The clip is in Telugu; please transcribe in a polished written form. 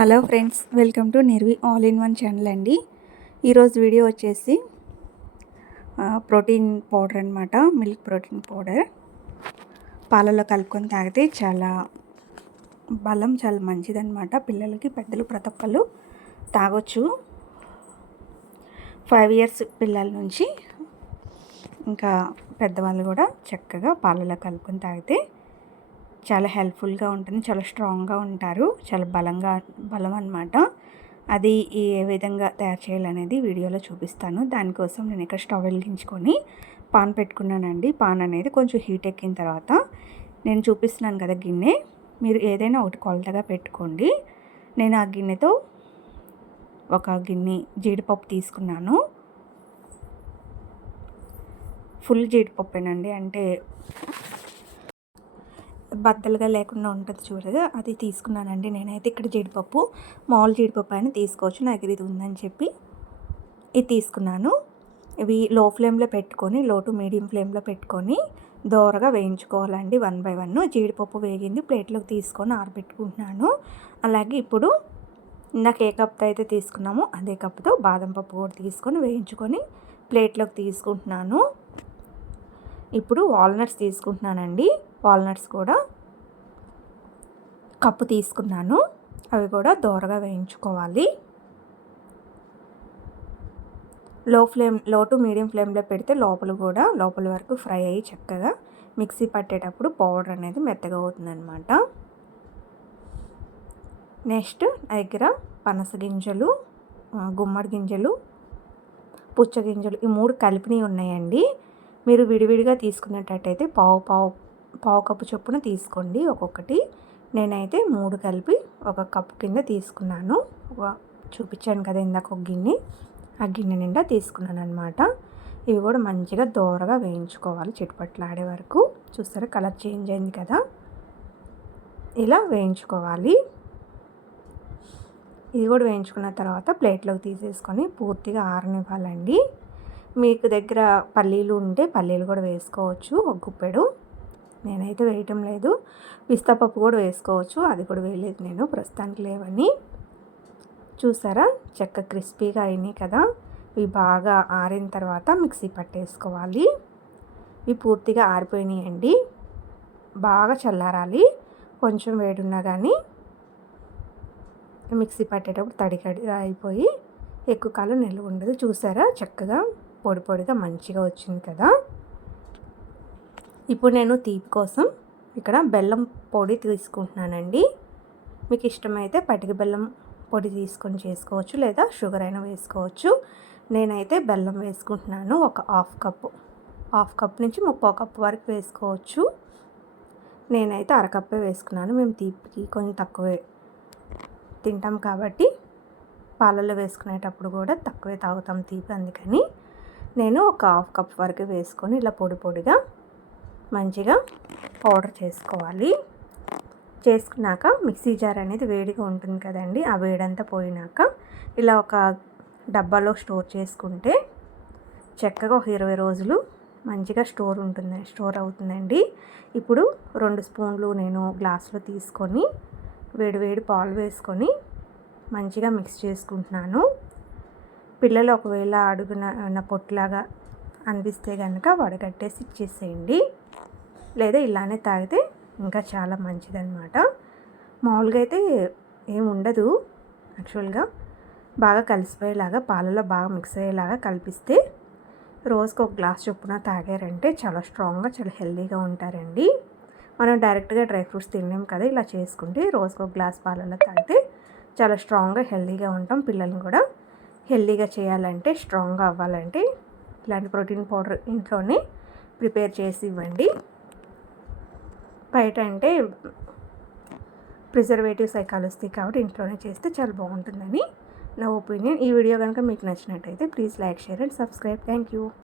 Hello friends, welcome to Nirvi all in one channel అండి. ఈరోజు వీడియో వచ్చేసి ప్రోటీన్ పౌడర్ అనమాట. మిల్క్ ప్రోటీన్ పౌడర్ పాలలో కలుపుకొని తాగితే చాలా బలం, చాలా మంచిదన్నమాట. పిల్లలకి, పెద్దలు ప్రతి ఒక్కళ్ళు తాగొచ్చు. 5 years పిల్లల నుంచి ఇంకా పెద్దవాళ్ళు కూడా చక్కగా పాలలో కలుపుకొని తాగితే చాలా హెల్ప్ఫుల్గా ఉంటుంది. చాలా స్ట్రాంగ్గా ఉంటారు. చాలా బలం అన్నమాట. అది ఏ విధంగా తయారు చేయాలనేది వీడియోలో చూపిస్తాను. దానికోసం నేను ఇక్కడ స్టవ్ వెలిగించుకొని పాన్ పెట్టుకున్నానండి. పాన్ అనేది కొంచెం హీట్ ఎక్కిన తర్వాత నేను చూపిస్తున్నాను కదా గిన్నె, మీరు ఏదైనా ఒకటి కొలతగా పెట్టుకోండి. నేను ఆ గిన్నెతో ఒక గిన్నె జీడిపప్పు తీసుకున్నాను. ఫుల్ జీడిపప్పేనండి, అంటే బద్దలుగా లేకుండా ఉంటుంది చూడగా, అది తీసుకున్నానండి. నేనైతే ఇక్కడ జీడిపప్పు, మామూలు జీడిపప్పు అయినా తీసుకోవచ్చు, నా దగ్గర ఇది ఉందని చెప్పి ఇది తీసుకున్నాను. ఇవి లో ఫ్లేమ్లో పెట్టుకొని, లో టు మీడియం ఫ్లేమ్లో పెట్టుకొని దోరగా వేయించుకోవాలండి. 1 by 1 జీడిపప్పు వేగింది ప్లేట్లోకి తీసుకొని ఆరబెట్టుకుంటున్నాను. అలాగే ఇప్పుడు ఇందాక ఏ కప్తో అయితే తీసుకున్నామో అదే కప్తో బాదం పప్పు కూడా తీసుకొని వేయించుకొని ప్లేట్లోకి తీసుకుంటున్నాను. ఇప్పుడు వాల్నట్స్ తీసుకుంటున్నానండి. వాల్నట్స్ కూడా కప్పు తీసుకున్నాను. అవి కూడా దోరగా వేయించుకోవాలి. లో టు మీడియం ఫ్లేమ్లో పెడితే లోపల వరకు ఫ్రై అయ్యి చక్కగా మిక్సీ పట్టేటప్పుడు పౌడర్ అనేది మెత్తగా అవుతుందన్నమాట. నెక్స్ట్ నా దగ్గర పనస గింజలు, గుమ్మడి గింజలు, పుచ్చగింజలు ఈ 3 కలిపినవి ఉన్నాయండి. మీరు విడివిడిగా తీసుకునేటట్టయితే పావు కప్పు చొప్పున తీసుకోండి ఒక్కొక్కటి. నేనైతే 3 కలిపి 1 కప్పు కింద తీసుకున్నాను. చూపించాను కదా ఇందాక ఒక గిన్నె, ఆ గిన్నె నిండా తీసుకున్నాను అనమాట. ఇవి కూడా మంచిగా దోరగా వేయించుకోవాలి చిటపట్లాడే వరకు. చూస్తారా కలర్ చేంజ్ అయింది కదా, ఇలా వేయించుకోవాలి. ఇది కూడా వేయించుకున్న తర్వాత ప్లేట్లోకి తీసేసుకొని పూర్తిగా ఆరనివ్వాలండి. మీకు దగ్గర పల్లీలు ఉంటే పల్లీలు కూడా వేసుకోవచ్చు, ఒక గుప్పెడు. నేనైతే వేయటం లేదు. పిస్తా పప్పు కూడా వేసుకోవచ్చు, అది కూడా వేయలేదు నేను, ప్రస్తుతానికి లేవని. చూసారా చక్కగా క్రిస్పీగా అయినాయి కదా. ఇవి బాగా ఆరిన తర్వాత మిక్సీ పట్టేసుకోవాలి. ఇవి పూర్తిగా ఆరిపోయినాయండి, బాగా చల్లారాలి. కొంచెం వేడున్నా కానీ మిక్సీ పట్టేటప్పుడు తడిగా అయిపోయి ఎక్కువ కాలం నిల్వ ఉండదు. చూసారా చక్కగా పొడి పొడిగా మంచిగా వచ్చింది కదా. ఇప్పుడు నేను తీపి కోసం ఇక్కడ బెల్లం పొడి తీసుకుంటున్నానండి. మీకు ఇష్టమైతే పటిక బెల్లం పొడి తీసుకొని చేసుకోవచ్చు, లేదా షుగర్ అయినా వేసుకోవచ్చు. నేనైతే బెల్లం వేసుకుంటున్నాను. ఒక హాఫ్ కప్ నుంచి 3/4 కప్పు వరకు వేసుకోవచ్చు. నేనైతే అరకప్పే వేసుకున్నాను. మేము తీపికి కొంచెం తక్కువే తింటాం కాబట్టి పాలల్లో వేసుకునేటప్పుడు కూడా తక్కువే తాగుతాం తీపి, అందుకని నేను ఒక హాఫ్ కప్ వరకు వేసుకొని ఇలా పొడి పొడిగా మంచిగా పౌడర్ చేసుకోవాలి. చేసుకున్నాక మిక్సీ జార్ అనేది వేడిగా ఉంటుంది కదండి, ఆ వేడంతా పోయినాక ఇలా ఒక డబ్బాలో స్టోర్ చేసుకుంటే చక్కగా ఒక 20 రోజులు మంచిగా స్టోర్ అవుతుందండి. ఇప్పుడు 2 స్పూన్లు నేను గ్లాసులో తీసుకొని వేడి పాలు వేసుకొని మంచిగా మిక్స్ చేసుకుంటున్నాను. పిల్లలు ఒకవేళ అడుగున పొట్టులాగా అనిపిస్తే కనుక వడగట్టేసి ఇచ్చేసేయండి, లేదా ఇలానే తాగితే ఇంకా చాలా మంచిదన్నమాట. మామూలుగా అయితే ఏమి ఉండదు. యాక్చువల్గా బాగా కలిసిపోయేలాగా పాలలో బాగా మిక్స్ అయ్యేలాగా కలిపిస్తే రోజుకు 1 గ్లాస్ చొప్పున తాగారంటే చాలా స్ట్రాంగ్గా, చాలా హెల్తీగా ఉంటారండి. మనం డైరెక్ట్గా డ్రై ఫ్రూట్స్ తినలేం కదా, ఇలా చేసుకుంటే రోజుకు 1 గ్లాస్ పాలలో తాగితే చాలా స్ట్రాంగ్గా హెల్తీగా ఉంటాం. పిల్లల్ని కూడా హెల్తీగా చేయాలంటే, స్ట్రాంగ్గా అవ్వాలంటే ఇలాంటి ప్రోటీన్ పౌడర్ ఇంట్లోనే ప్రిపేర్ చేసి ఇవ్వండి. బయట అంటే ప్రిజర్వేటివ్స్ అవి కలుస్తాయి కాబట్టి ఇంట్లోనే చేస్తే చాలా బాగుంటుందని నా ఒపీనియన్. ఈ వీడియో కనుక మీకు నచ్చినట్టయితే please like, share and subscribe. Thank you.